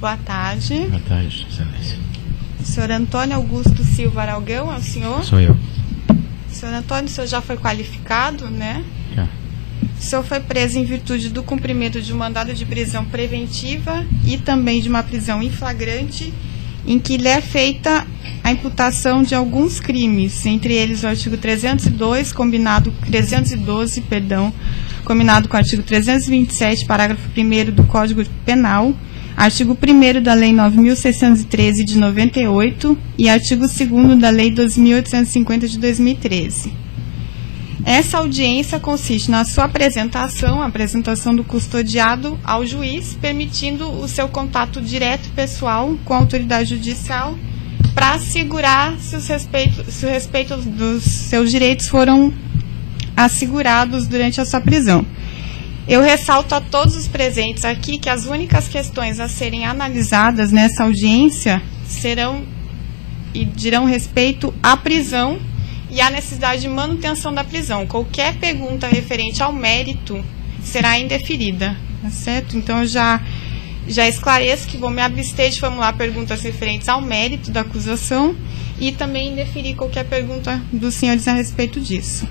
Boa tarde. Boa tarde, excelência. Senhor Antônio Augusto Silva Aragão, é o senhor? Sou eu. Senhor Antônio, o senhor já foi qualificado, né? Já. O senhor foi preso em virtude do cumprimento de um mandado de prisão preventiva e também de uma prisão em flagrante, em que lhe é feita a imputação de alguns crimes, entre eles o artigo 312, combinado com o artigo 327, parágrafo 1º do Código Penal, artigo 1º da Lei 9.613 de 98 e artigo 2º da Lei 2.850 de 2013. Essa audiência consiste na sua apresentação, a apresentação do custodiado ao juiz, permitindo o seu contato direto e pessoal com a autoridade judicial para assegurar se o respeito dos seus direitos foram assegurados durante a sua prisão. Eu ressalto a todos os presentes aqui que as únicas questões a serem analisadas nessa audiência serão e dirão respeito à prisão e à necessidade de manutenção da prisão. Qualquer pergunta referente ao mérito será indeferida, tá certo? Então, eu já esclareço que vou me abster de formular perguntas referentes ao mérito da acusação e também indeferir qualquer pergunta dos senhores a respeito disso.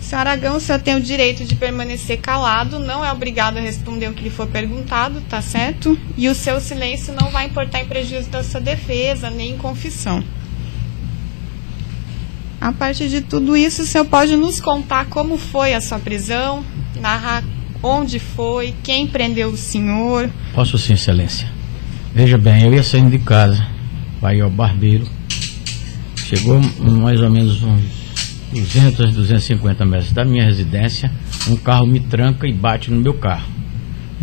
Senhor Aragão, o senhor tem o direito de permanecer calado, não é obrigado a responder o que lhe for perguntado, tá certo? E o seu silêncio não vai importar em prejuízo da sua defesa, nem em confissão. A partir de tudo isso, o senhor pode nos contar como foi a sua prisão, narrar onde foi, quem prendeu o senhor? Posso sim, excelência. Veja bem, eu ia saindo de casa, vai ao barbeiro, chegou mais ou menos uns 200, 250 metros da minha residência, um carro me tranca e bate no meu carro.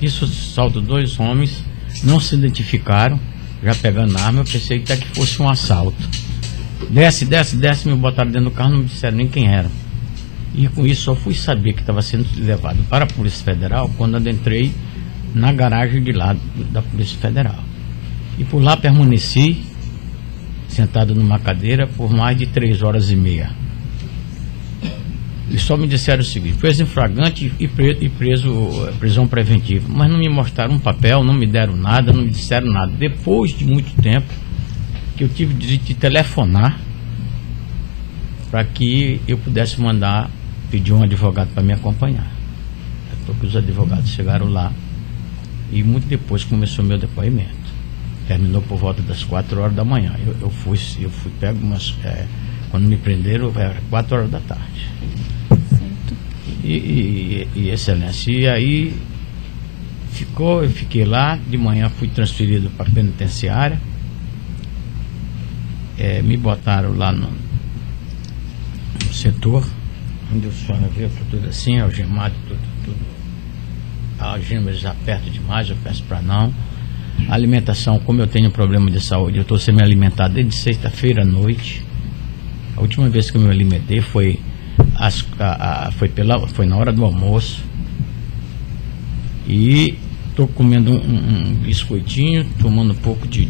Isso saltam dois homens, não se identificaram, já pegando arma, eu pensei até que fosse um assalto. Desce, me botaram dentro do carro, não me disseram nem quem era. E com isso só fui saber que estava sendo levado para a Polícia Federal quando adentrei na garagem de lá da Polícia Federal. E por lá permaneci, sentado numa cadeira, por mais de 3 horas e meia. E só me disseram o seguinte: preso em flagrante e prisão preventiva. Mas não me mostraram um papel, não me deram nada, não me disseram nada. Depois de muito tempo, que eu tive o direito de telefonar para que eu pudesse pedir um advogado para me acompanhar. Porque os advogados chegaram lá e muito depois começou meu depoimento. Terminou por volta das 4 horas da manhã. Eu fui pego quando me prenderam era 4 horas da tarde. E excelência, e aí eu fiquei lá, de manhã fui transferido para a penitenciária. Me botaram lá no setor, onde o senhor vê tudo assim, algemado, tudo. A algema eles apertam demais, eu peço para não. A alimentação, como eu tenho problema de saúde, eu estou sendo alimentado desde sexta-feira à noite. A última vez que eu me alimentei foi na hora do almoço. E estou comendo um biscoitinho, tomando um pouco de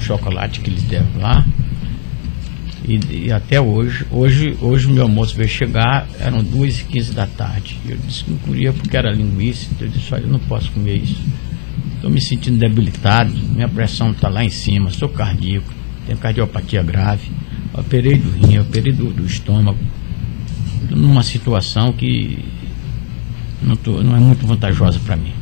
chocolate que eles deram lá. E até hoje o meu almoço veio chegar, eram 2h15 da tarde. Eu disse que não queria porque era linguiça. Eu disse: olha, eu não posso comer isso. Estou me sentindo debilitado, minha pressão está lá em cima, sou cardíaco, tenho cardiopatia grave, operei do rim, operei do estômago. Estou numa situação que não é muito vantajosa para mim.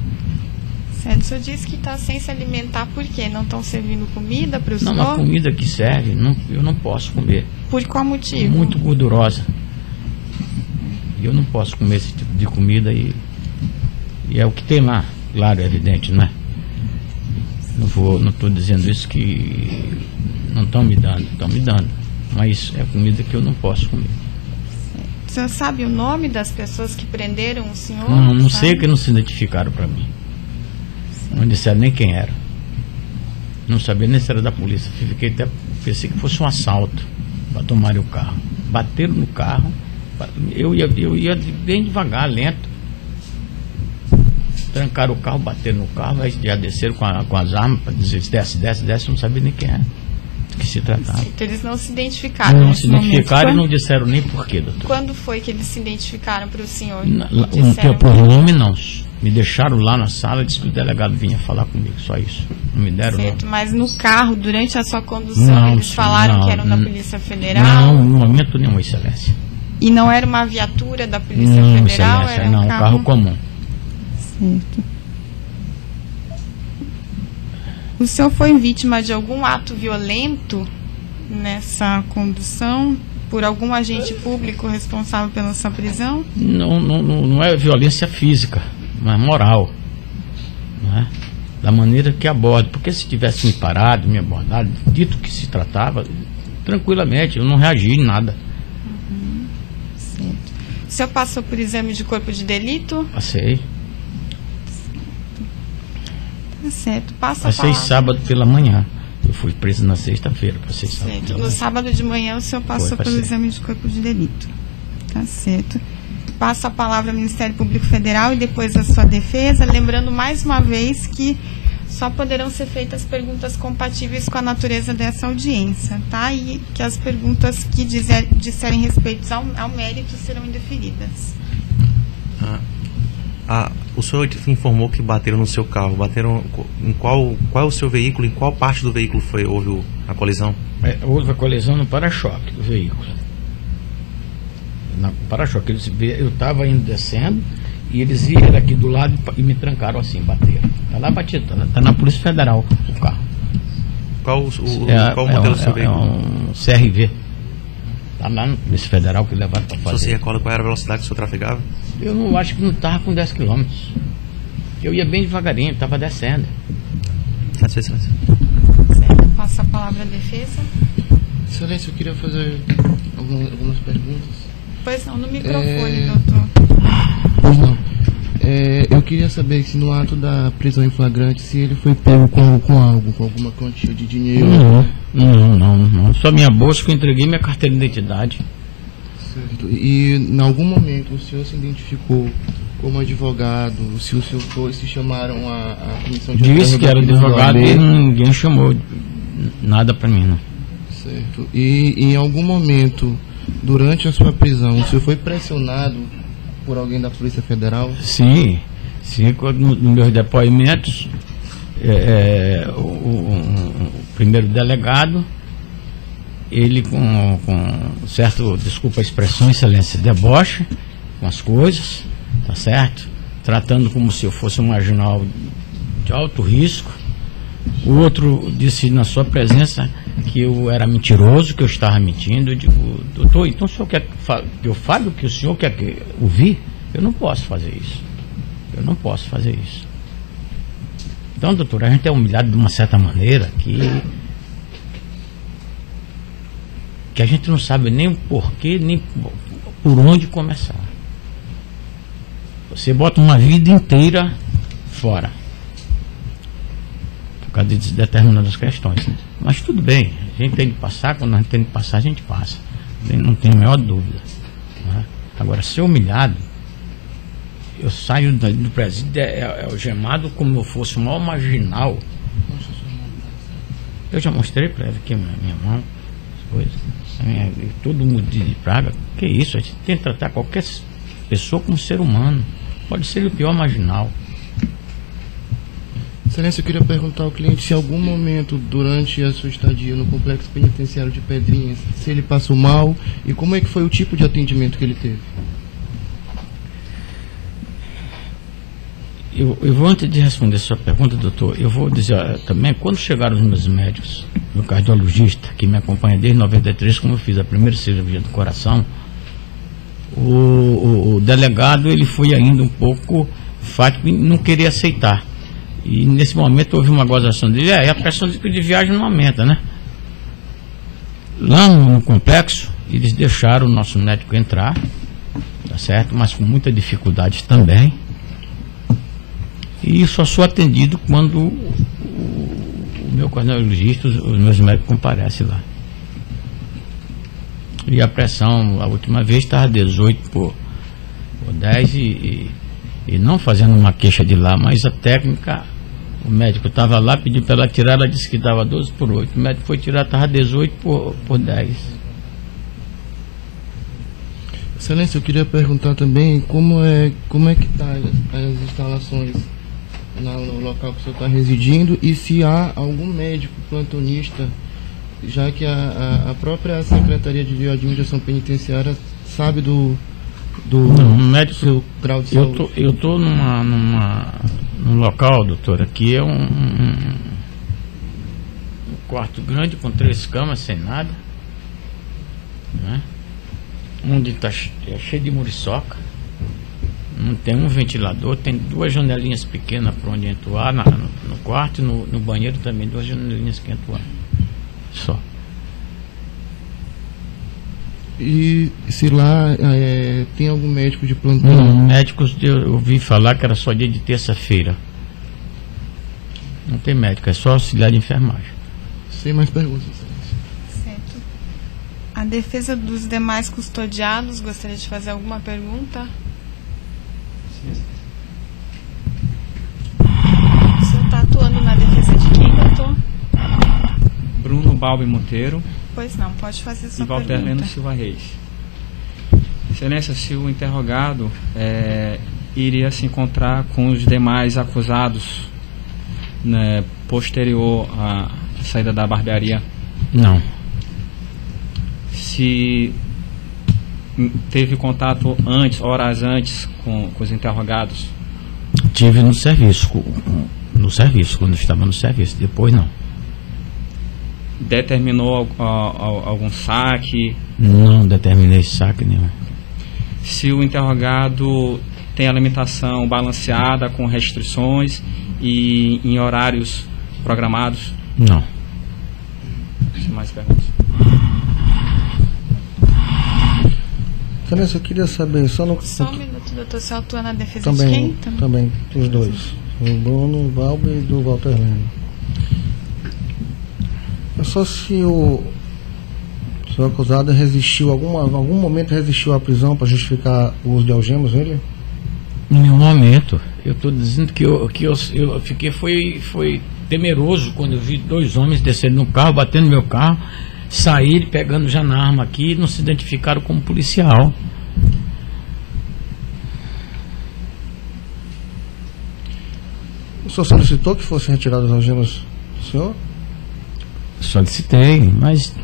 Certo, o senhor disse que está sem se alimentar, por quê? Não estão servindo comida para o senhor? Não, a comida que serve, eu não posso comer. Por qual motivo? Muito gordurosa. Eu não posso comer esse tipo de comida e é o que tem lá, claro, é evidente, não é? Não estou dizendo isso que não estão me dando, estão me dando. Mas é comida que eu não posso comer. O senhor sabe o nome das pessoas que prenderam o senhor? Não sei, que não se identificaram para mim. Não disseram nem quem era. Não sabia nem se era da polícia. Pensei que fosse um assalto para tomarem o carro. Bateram no carro. Eu ia bem devagar, lento. Trancaram o carro, bateram no carro, aí já desceram com as armas para dizer: desce, não sabia nem quem era. Do que se tratava. Então eles não se identificaram. Não se identificaram e não disseram nem porquê, doutor. Quando foi que eles se identificaram para o senhor? Por nome não. Me deixaram lá na sala e disse que o delegado vinha falar comigo, só isso. Não me deram certo, não. mas no carro, durante a sua condução, eles falaram que eram da Polícia Federal? Não, no momento nenhum, Excelência. E não era uma viatura da Polícia Federal? Excelência, era não, carro comum. Certo. O senhor foi vítima de algum ato violento nessa condução? Por algum agente público responsável pela sua prisão? Não é violência física, mas moral. Não é? Da maneira que aborda. Porque se tivesse me parado, me abordado, dito que se tratava, tranquilamente, eu não reagi em nada. Certo. O senhor passou por exame de corpo de delito? Passei. Tá certo. Passei sábado pela manhã. Eu fui preso na sexta-feira. Passei sábado. Certo. No sábado de manhã o senhor passou pelo exame de corpo de delito. Tá certo. Passo a palavra ao Ministério Público Federal e depois a sua defesa, lembrando mais uma vez que só poderão ser feitas perguntas compatíveis com a natureza dessa audiência, tá? E que as perguntas que disserem respeito ao mérito serão indeferidas. O senhor informou que bateram no seu carro. Bateram em qual é o seu veículo? Em qual parte do veículo houve a colisão? Houve a colisão no para-choque do veículo. No para-choque. Eu estava indo descendo e eles vieram aqui do lado e me trancaram assim, bateram. Está lá batido, está na Polícia Federal o carro. Qual o modelo do seu veículo? É um CRV. Está lá na Polícia Federal que levaram para fazer. Você recorda qual era a velocidade que o senhor trafegava? Eu não acho que não estava com 10 km. Eu ia bem devagarinho, estava descendo. Satisfação. Certo. Passa a palavra à defesa. Excelência, eu queria fazer algumas perguntas. Pois não, no microfone, doutor. Pois não. Eu queria saber se no ato da prisão em flagrante, se ele foi pego com algo, com alguma quantia de dinheiro. Não. Só minha bolsa que eu entreguei, minha carteira de identidade. Certo. E em algum momento o senhor se identificou como advogado, se o senhor se chamaram a comissão de... Disse que era advogado e ninguém chamou nada para mim, não. Certo. E em algum momento, durante a sua prisão, o senhor foi pressionado por alguém da Polícia Federal? Sim, nos meus depoimentos, o primeiro delegado, ele com certo, desculpa a expressão, excelência, deboche com as coisas, tá certo? Tratando como se eu fosse um marginal de alto risco. O outro disse na sua presença que eu era mentiroso, que eu estava mentindo. Eu digo, doutor, então o senhor quer que eu fale o que o senhor quer ouvir? Eu não posso fazer isso. Então, doutor, a gente é humilhado de uma certa maneira que a gente não sabe nem o porquê, nem por onde começar. Você bota uma vida inteira fora por causa de determinadas questões, né? Mas tudo bem, a gente tem que passar, quando a gente tem que passar, a gente passa, não tem a menor dúvida, né? Agora, ser humilhado, eu saio do presídio algemado como eu fosse o maior marginal. Eu já mostrei para ela aqui minha mão, as coisas, todo mundo de praga. Que isso, a gente tem que tratar qualquer pessoa como ser humano, pode ser o pior marginal. Excelência, eu queria perguntar ao cliente se em algum momento durante a sua estadia no complexo penitenciário de Pedrinhas, se ele passou mal e como é que foi o tipo de atendimento que ele teve. Eu vou, antes de responder a sua pergunta, doutor, eu vou dizer também, quando chegaram os meus médicos, meu cardiologista, que me acompanha desde 93, como eu fiz a primeira cirurgia do coração, o delegado, ele foi ainda um pouco fático e não queria aceitar. E nesse momento houve uma gozação dele, a pressão de viagem não aumenta, né? Lá no complexo, eles deixaram o nosso médico entrar, tá certo? Mas com muita dificuldade também. E só sou atendido quando o meu cardiologista, os meus médicos comparecem lá. E a pressão, a última vez, estava 18 por 10 e não fazendo uma queixa de lá, mas a técnica, o médico estava lá, pediu para ela tirar, ela disse que dava 12 por 8. O médico foi tirar, estava 18 por 10. Excelência, eu queria perguntar também como é que está as instalações no local que o senhor está residindo e se há algum médico plantonista, já que a própria Secretaria de Administração Penitenciária sabe do médico, seu grau de saúde. Eu estou num local, doutora, que é um quarto grande com 3 camas sem nada, né? Onde está cheio de muriçoca, não tem um ventilador, tem 2 janelinhas pequenas para onde entra o ar no quarto e no banheiro também 2 janelinhas que entra o ar, só. E se lá tem algum médico de plantão? Não, médicos eu ouvi falar que era só dia de terça-feira. Não tem médico, é só auxiliar de enfermagem. Sem mais perguntas. Certo. A defesa dos demais custodiados, gostaria de fazer alguma pergunta? O senhor está atuando na defesa de quem, doutor? Bruno Balbi Monteiro Pois não, pode fazer sua e Walter pergunta. Leno Silva Reis. Excelência, se o interrogado iria se encontrar com os demais acusados, né, posterior à saída da barbearia? Não. Se teve contato horas antes com os interrogados? Tive no serviço, quando estava no serviço, depois não. Determinou algum saque? Não determinei saque nenhum. Se o interrogado tem alimentação balanceada, com restrições e em horários programados? Não. Sem mais perguntas. Excelência, eu queria saber, Só um minuto, doutor, você atua na defesa de também, quem? também, os dois, o Bruno Balbi e do Walter Leno. É só se o seu acusado resistiu, algum momento resistiu à prisão para justificar o uso de algemas nele? Em nenhum momento. Eu estou dizendo que eu fiquei foi temeroso quando eu vi 2 homens descendo no carro, batendo no meu carro, saírem pegando já na arma aqui e não se identificaram como policial. O senhor solicitou que fossem retiradas as algemas do senhor? Solicitei, mas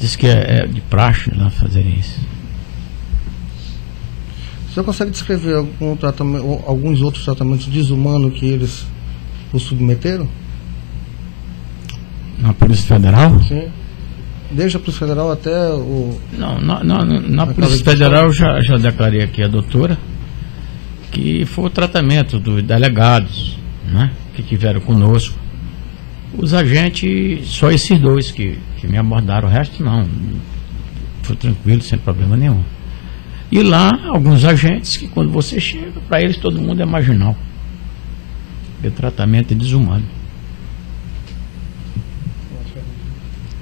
disse que é de praxe lá fazer isso. O senhor consegue descrever alguns outros tratamentos desumanos que eles o submeteram? Na Polícia Federal? Sim. Desde a Polícia Federal até o... Não, na Polícia Federal eu já declarei aqui a doutora que foi o tratamento dos delegados, né, que tiveram conosco. Os agentes, só esses 2 que me abordaram, o resto não. Foi tranquilo, sem problema nenhum. E lá, alguns agentes que quando você chega, para eles todo mundo é marginal. O tratamento é desumano.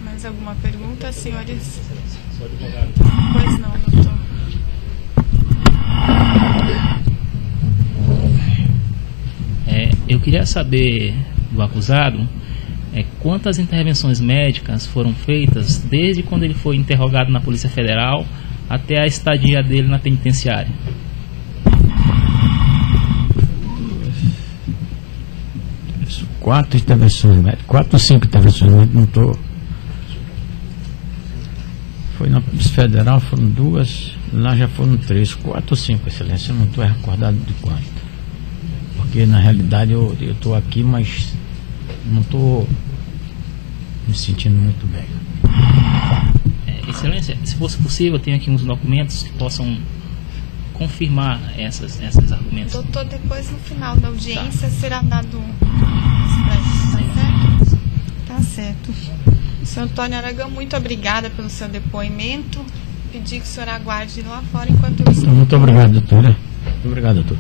Mais alguma pergunta, senhores? Pois não, doutor. Eu queria saber do acusado quantas intervenções médicas foram feitas desde quando ele foi interrogado na Polícia Federal até a estadia dele na penitenciária. 4 intervenções médicas, 4 ou 5 intervenções médicas, não estou. Foi na Polícia Federal, foram 2, lá já foram 3, 4 ou 5, excelência, eu não estou recordado de quanto. Porque na realidade eu estou aqui, mas não estou me sentindo muito bem. Excelência, se fosse possível, eu tenho aqui uns documentos que possam confirmar esses argumentos. Doutor, depois no final da audiência será dado tá certo? Tá certo. Senhor Antônio Aragão, muito obrigada pelo seu depoimento. Pedir que o senhor aguarde lá fora enquanto eu estou. Muito obrigado, doutora. Muito obrigado, doutor.